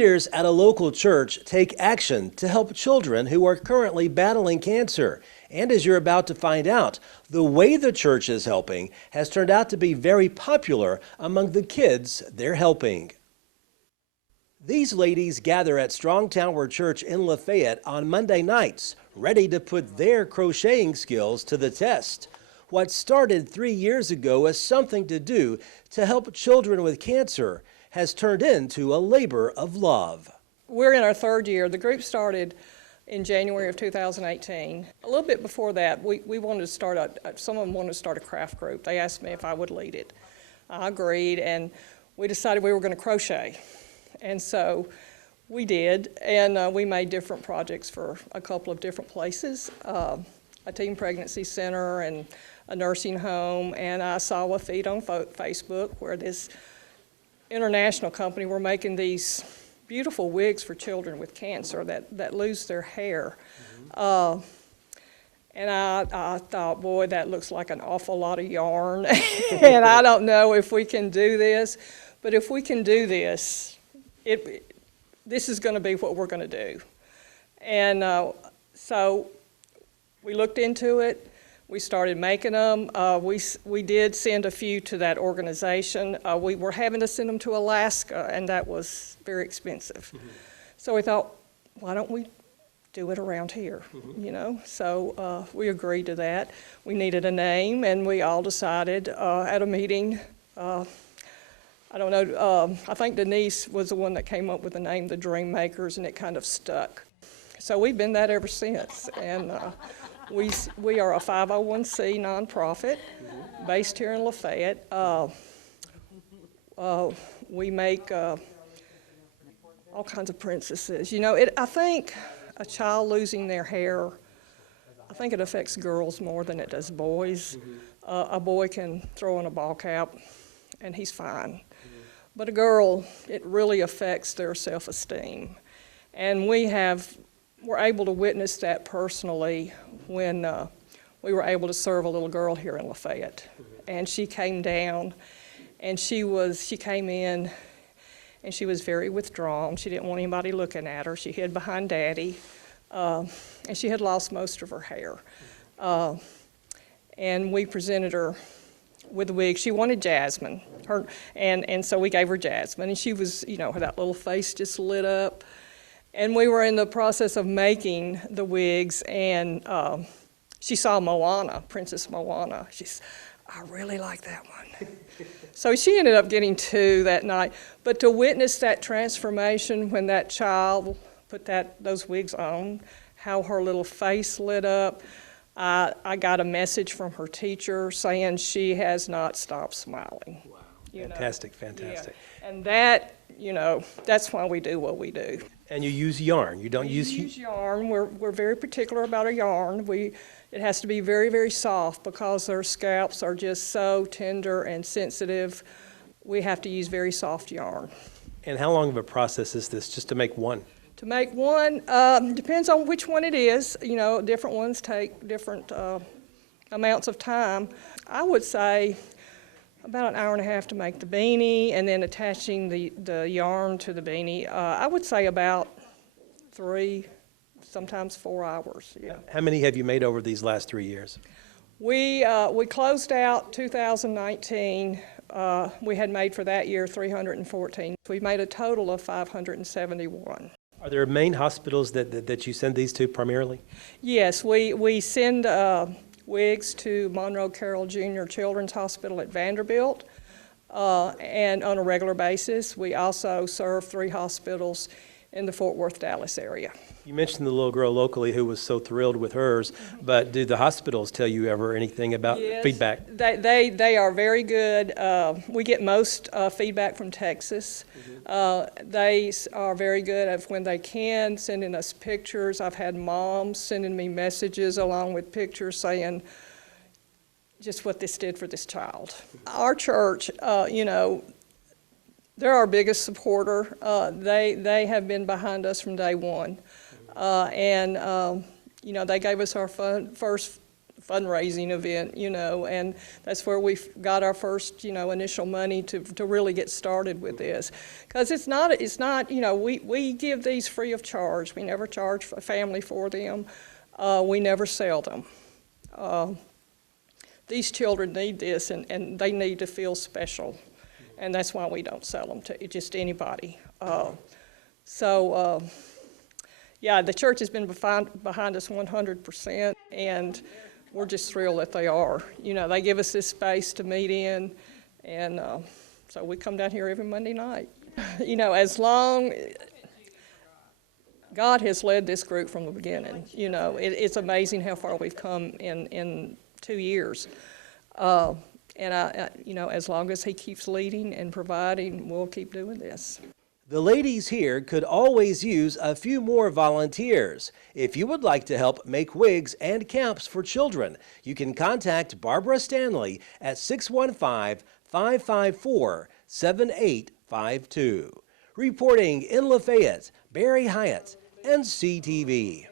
Leaders at a local church take action to help children who are currently battling cancer. And as you're about to find out, the way the church is helping has turned out to be very popular among the kids they're helping. These ladies gather at Strong Tower Church in Lafayette on Monday nights, ready to put their crocheting skills to the test. What started 3 years ago as something to do to help children with cancer has turned into a labor of love. We're in our third year. The group started in January of 2018. A little bit before that, we wanted to start someone wanted to start a craft group. They asked me if I would lead it. I agreed, and we decided we were going to crochet. And so we did, and we made different projects for a couple of different places, a teen pregnancy center and a nursing home, and I saw a feed on Facebook where this international company were making these beautiful wigs for children with cancer that lose their hair. And I thought, boy, that looks like an awful lot of yarn, and I don't know if we can do this, but if we can do this, this is going to be what we're going to do. And so we looked into it. We started making them. We did send a few to that organization. We were having to send them to Alaska, and that was very expensive. Mm-hmm. So we thought, why don't we do it around here, you know? So we agreed to that. We needed a name, and we all decided at a meeting, I don't know, I think Denise was the one that came up with the name, the Dream Makers, and it kind of stuck. So we've been that ever since. And we are a 501c nonprofit based here in Lafayette. We make all kinds of princesses. You know, I think a child losing their hair, I think it affects girls more than it does boys. A boy can throw in a ball cap and he's fine. But a girl, it really affects their self-esteem. And we're able to witness that personally when we were able to serve a little girl here in Lafayette. And she came down, and she came in, and she was very withdrawn. She didn't want anybody looking at her. She hid behind Daddy, and she had lost most of her hair. And we presented her with a wig. She wanted Jasmine, and so we gave her Jasmine, and she was, you know, that little face just lit up. And we were in the process of making the wigs, and she saw Moana, Princess Moana. She said, I really like that one. So she ended up getting 2 that night. But to witness that transformation when that child put those wigs on, how her little face lit up, I got a message from her teacher saying she has not stopped smiling. Wow, fantastic, fantastic. Yeah. And that, you know, that's why we do what we do. And you use yarn. You don't use yarn. We're very particular about our yarn. It has to be very, very soft because their scalps are just so tender and sensitive. We have to use very soft yarn. And how long of a process is this just to make one? To make one, depends on which one it is. You know, different ones take different amounts of time. I would say about an hour and a half to make the beanie, and then attaching the yarn to the beanie. I would say about 3, sometimes 4 hours. Yeah. How many have you made over these last 3 years? We closed out 2019. We had made for that year 314. We made a total of 571. Are there main hospitals that you send these to primarily? Yes, we send wigs to Monroe Carroll Jr. Children's Hospital at Vanderbilt, and on a regular basis. We also serve 3 hospitals in the Fort Worth, Dallas area. You mentioned the little girl locally who was so thrilled with hers, but do the hospitals tell you ever anything about feedback? They are very good. We get most feedback from Texas. They are very good at when they can, sending us pictures. I've had moms sending me messages along with pictures saying just what this did for this child. Our church, you know, they're our biggest supporter. They have been behind us from day one. You know, they gave us our first fundraising event, and that's where we got our first, initial money to really get started with this. Because it's not, we give these free of charge. We never charge a family for them. We never sell them. These children need this, and they need to feel special, and that's why we don't sell them to just anybody. Yeah, the church has been behind us 100%, and we're just thrilled that they are. They give us this space to meet in, and so we come down here every Monday night. As long, God has led this group from the beginning. It's amazing how far we've come in 2 years. And as long as He keeps leading and providing, we'll keep doing this. The ladies here could always use a few more volunteers. If you would like to help make wigs and caps for children, you can contact Barbara Stanley at 615-554-7852. Reporting in Lafayette, Barry Hyatt, NCTV.